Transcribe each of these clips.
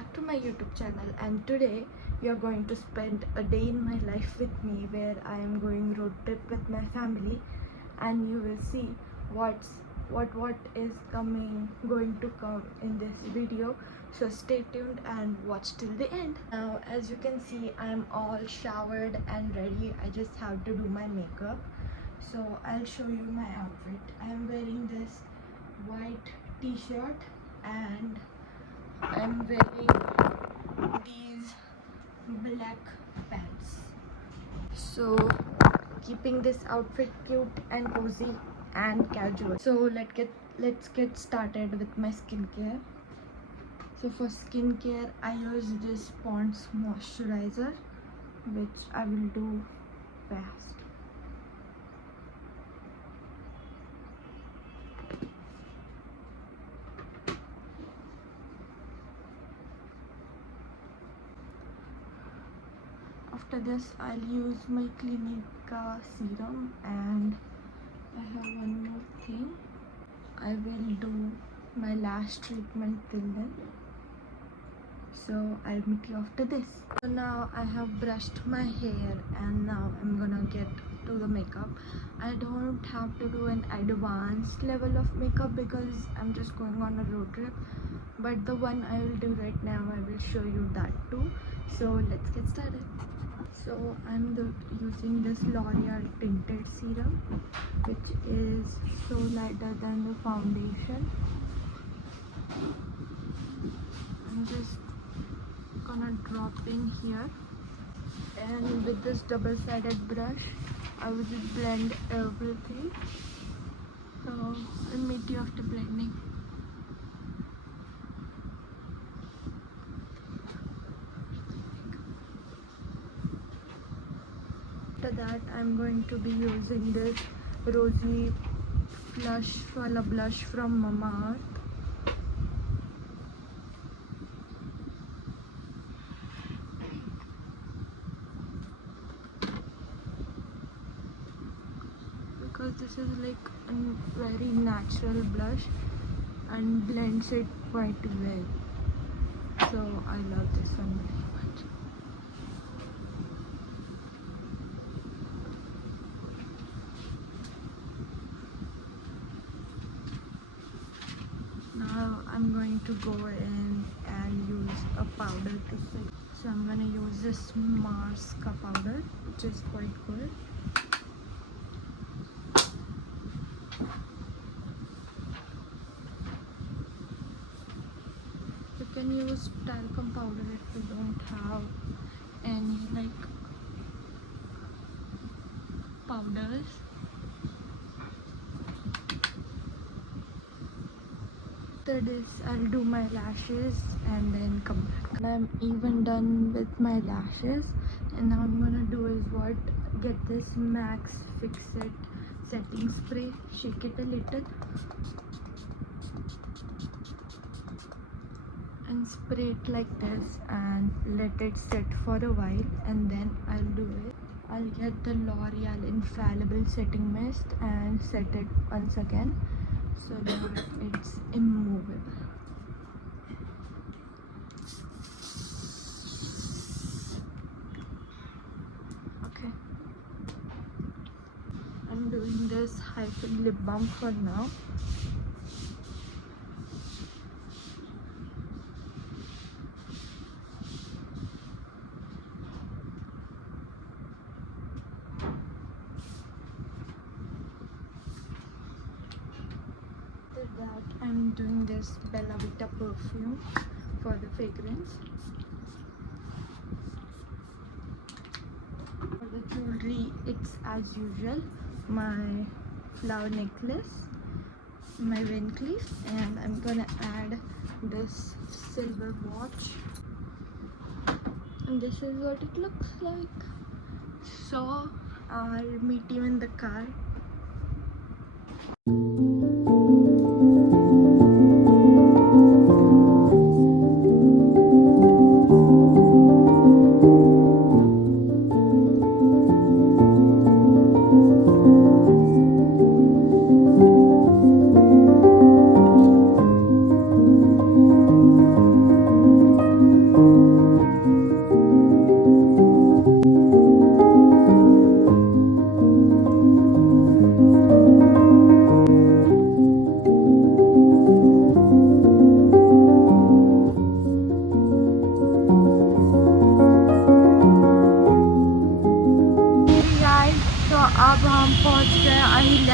back to my YouTube channel, and today you're going to spend a day in my life with me where I am going road trip with my family, and you will see what is going to come in this video. So stay tuned and watch till the end. Now as you can see, I'm all showered and ready. I just have to do my makeup. So I'll show you my outfit. I'm wearing this white t-shirt and I'm wearing these black pants. So keeping this outfit cute and cozy and casual. So let's get started with my skincare. So for skincare, I use this Pond's moisturizer, which I will do fast. After this, I'll use my Clinique serum, and I have one more thing. I will do my lash treatment till then. So I'll meet you after this. So now I have brushed my hair and now I'm gonna get to the makeup. I don't have to do an advanced level of makeup because I'm just going on a road trip. But the one I will do right now, I will show you that too. So let's get started. So I'm using this L'Oreal tinted serum, which is so lighter than the foundation. I'm just gonna drop in here, and with this double-sided brush I will just blend everything. So I'll meet you after blending. After that, I'm going to be using this Rosy Flush Wala blush from Mamaearth. Because this is like a very natural blush and blends it quite well. So I love this one very much. Now I'm going to go in and use a powder to set. So I'm going to use this Marska powder, which is quite good. You can use talcum powder if you don't have any like powders. After this, I'll do my lashes and then come back. And I'm even done with my lashes, and now I'm gonna do is get this Max Fix It setting spray, shake it a little and spray it like this and let it sit for a while, and then I'll get the L'Oreal Infallible setting mist and set it once again so that it's immovable. Okay, I'm doing this Hyphen lip balm for now. That I'm doing this Bella Vita perfume for the fragrance. For the jewelry, it's as usual my flower necklace, my Van Cleef, and I'm gonna add this silver watch, and this is what it looks like. So I'll meet you in the car.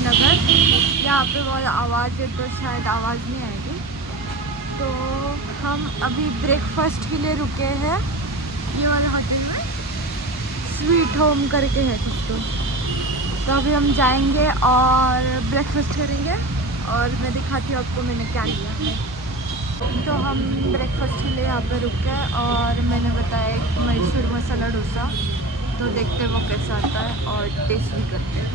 नगर। यहाँ पे बहुत आवाज़ है तो शायद आवाज़ नहीं आएगी। तो हम अभी ब्रेकफास्ट के लिए रुके हैं ये वाले होटल में, स्वीट होम करके है कुछ। तो अभी हम जाएंगे और ब्रेकफास्ट करेंगे और मैं दिखाती हूँ आपको मैंने क्या लिया है। तो हम ब्रेकफास्ट के लिए यहाँ पे रुक गए और मैंने बताया एक मैसूर मसाला डोसा। तो देखते हैं वो कैसा आता है और टेस्ट भी करते हैं।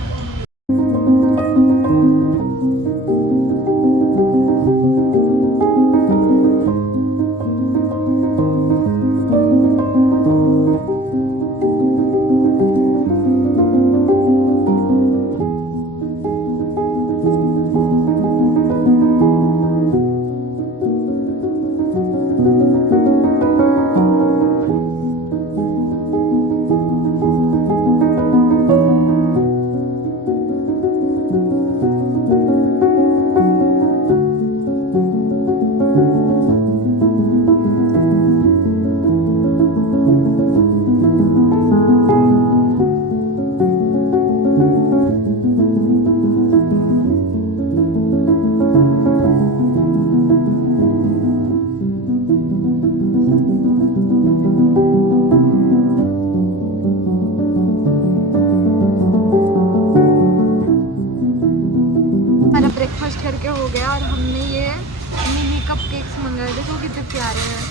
ब्रेकफास्ट करके हो गया और हमने ये मिनी कप केक्स मंगाए। देखो कितने प्यारे हैं।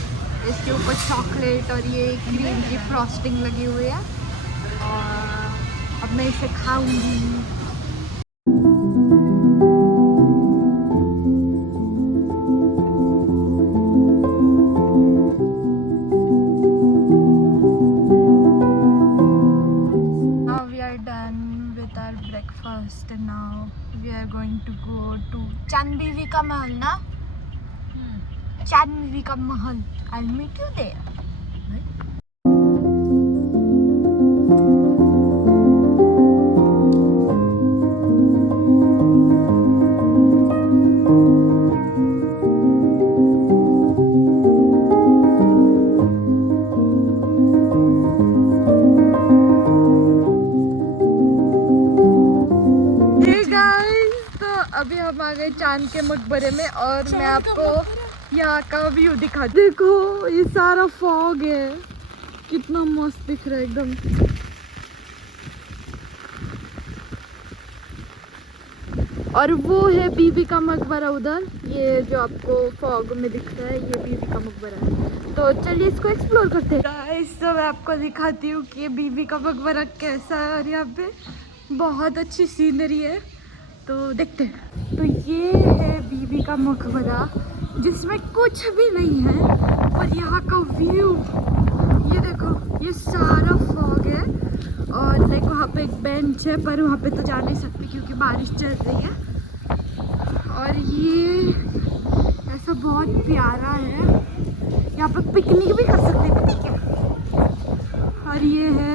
इसके ऊपर चॉकलेट और ये क्रीम की फ्रॉस्टिंग लगी हुई है और अब मैं इसे खाऊंगी। Now we are done with our breakfast and now we are going to go to Chand Bibi ka Mahal na? Chand Bibi ka Mahal. I'll meet you there. अभी हम आ गए चांद के मकबरे में और मैं आपको यहाँ का व्यू दिखा। देखो ये सारा फॉग है, कितना मस्त दिख रहा है एकदम। और वो है बीबी का मकबरा उधर, ये जो आपको फॉग में दिख रहा है ये बीबी का मकबरा है। तो चलिए इसको एक्सप्लोर करते हैं। गाइस तो मैं आपको दिखाती हूँ कि ये बीबी का मकबरा कैसा है और यहाँ पे बहुत अच्छी सीनरी है। तो देखते हैं। तो ये है बीबी का मकबरा जिसमें कुछ भी नहीं है और यहाँ का व्यू ये देखो, ये सारा फॉग है और देखो वहाँ पे एक बेंच है पर वहाँ पे तो जा नहीं सकती क्योंकि बारिश चल रही है। और ये ऐसा बहुत प्यारा है, यहाँ पे पिकनिक भी कर सकते हैं ठीक है। और ये है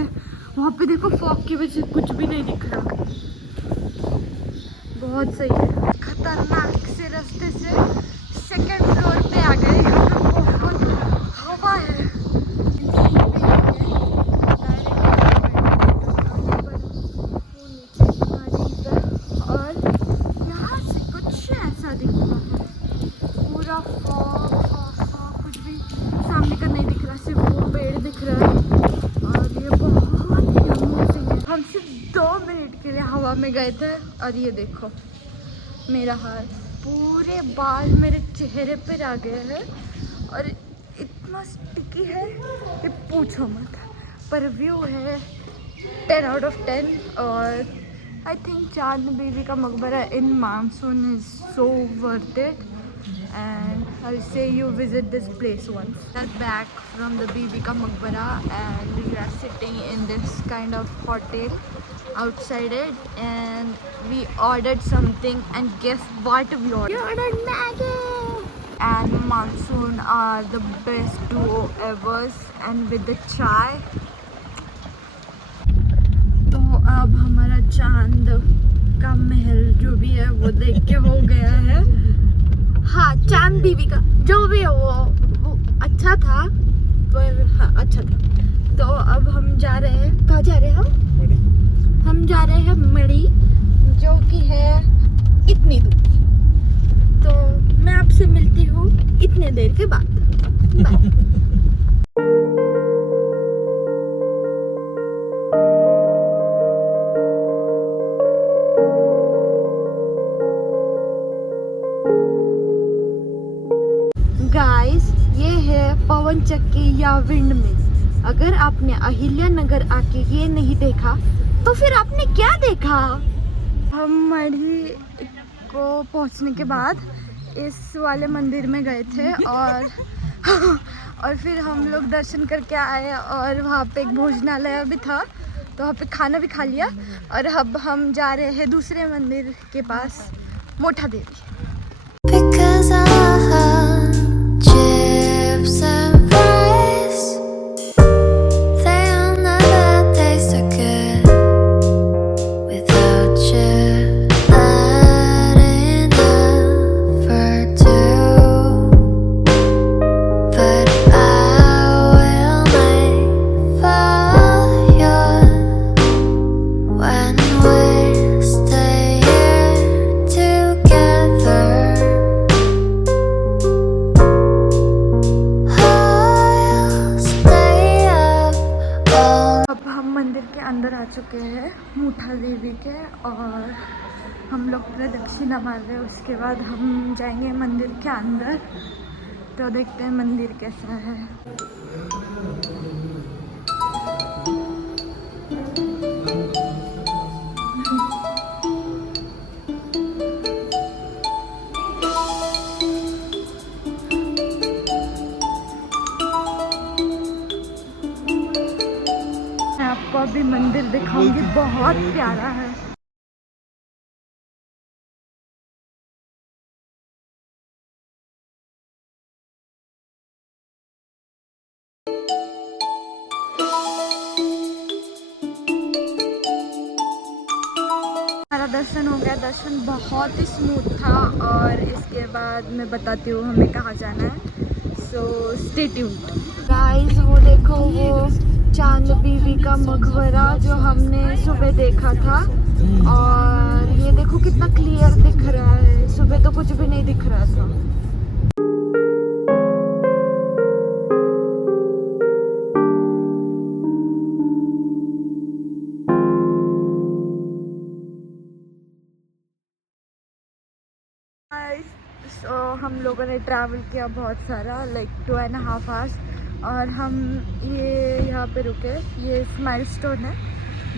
वहाँ पे देखो फॉग की वजह से कुछ भी नहीं दिख रहा, बहुत सही है। खतरनाक से रास्ते से सेकंड फ्लोर पे आ गए। बहुत हवा है। और यहाँ से कुछ ऐसा दिख रहा है, पूरा फॉग कुछ भी सामने का नहीं दिख रहा, सिर्फ वो पेड़ दिख रहा है और ये बहुत ही अमेजिंग है। हम सिर्फ 2 मिनट के लिए हवा में गए थे और ये देखो मेरा हाल, पूरे बाल मेरे चेहरे पर आ गए हैं और इतना स्टिकी है कि पूछो मत। पर व्यू है 10 आउट ऑफ 10 और आई थिंक चांद बीबी का मकबरा इन monsoon is so worth it and I'll say you visit this place once. We're back from the Bibi Ka Maqbara and we are sitting in this kind of hotel outside it and we ordered something and guess what we ordered? We ordered Maggi! And monsoon are the best duo ever and with the chai. तो अब हमारा चांद का महल जो भी है वो देख के हो गया है। हाँ चांद बीवी का जो भी है वो अच्छा था, पर हाँ अच्छा था। तो अब हम जा रहे हैं, कहाँ जा रहे हैं हम जा रहे हैं मड़ी, जो कि है इतने देर के बाद। बाय। गाइस, ये है पवन चक्की या विंड मिल। अगर आपने अहिल्यानगर आके ये नहीं देखा तो फिर आपने क्या देखा। हम मढ़ी को पहुंचने के बाद इस वाले मंदिर में गए थे और और फिर हम लोग दर्शन करके आए और वहाँ पे एक भोजनालय भी था तो वहाँ पे खाना भी खा लिया और अब हम जा रहे हैं दूसरे मंदिर के पास, मोठा देवी। Because I have chips and fries, they'll never taste so good without you. Not enough for two, but I will make for you when we stay here together. अब हम मंदिर के अंदर आ चुके हैं मोठा देवी के और हम लोग प्रदक्षिणा मार रहे हैं। उसके बाद हम जाएंगे मंदिर के अंदर, तो देखते हैं मंदिर कैसा है। मैं आपको अभी मंदिर दिखाऊंगी, बहुत प्यारा है। हमारा दर्शन हो गया, दर्शन बहुत ही स्मूथ था और इसके बाद मैं बताती हूँ हमें कहाँ जाना है, सो स्टे ट्यून्ड। गाइस, वो देखो वो चांद बीवी का मकबरा जो हमने सुबह देखा था और ये देखो कितना क्लियर दिख रहा है, सुबह तो कुछ भी नहीं दिख रहा था। सो हम लोगों ने ट्रैवल किया बहुत सारा, लाइक 2.5 आवर्स और हम ये यहाँ पे रुके। ये स्माइल स्टोन है,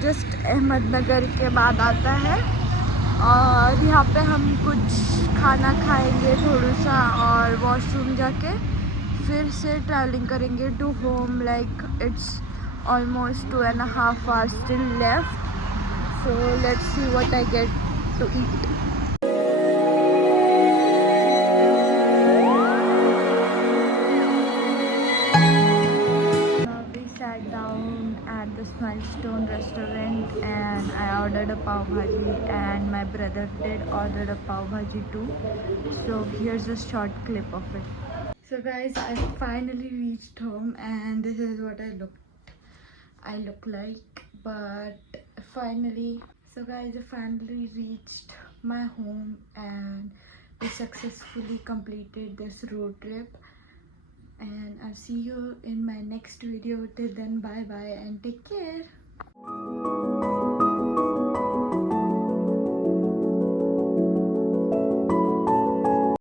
जस्ट अहमदनगर के बाद आता है और यहाँ पे हम कुछ खाना खाएंगे थोड़ा सा और वॉशरूम जाके फिर से ट्रैवलिंग करेंगे to home. Like it's almost 2.5 hours still left, so let's see what I get to eat. Sat down at the Smilestone restaurant and I ordered a pav bhaji and my brother did order a pav bhaji too. So here's a short clip of it. So guys, I finally reached home and this is what I look like. But finally, so guys, I finally reached my home and we successfully completed this road trip. And I'll see you in my next video. Till then, bye bye and take care.